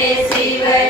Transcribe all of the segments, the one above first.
recibe el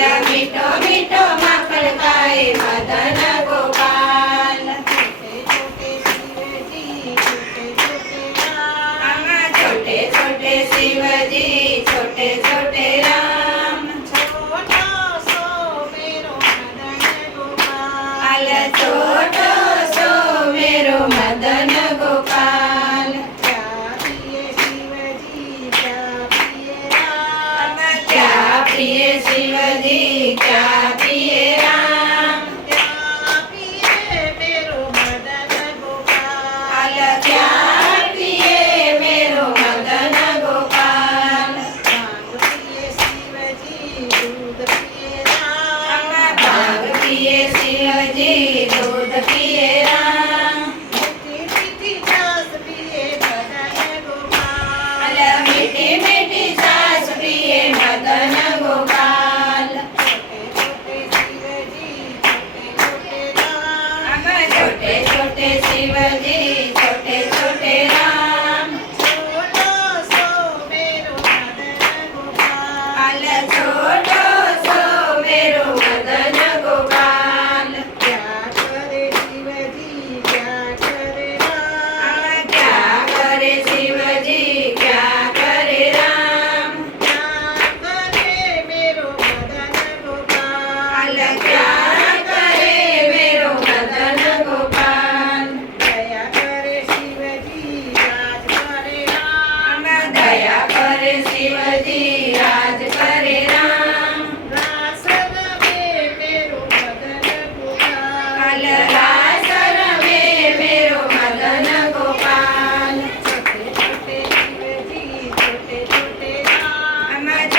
મીઠો મીઠો માખણ ખાય મદન ગોપાલ આમાં છોટે છોટે શિવજી છોટે છોટે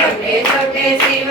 Eu penso que sim,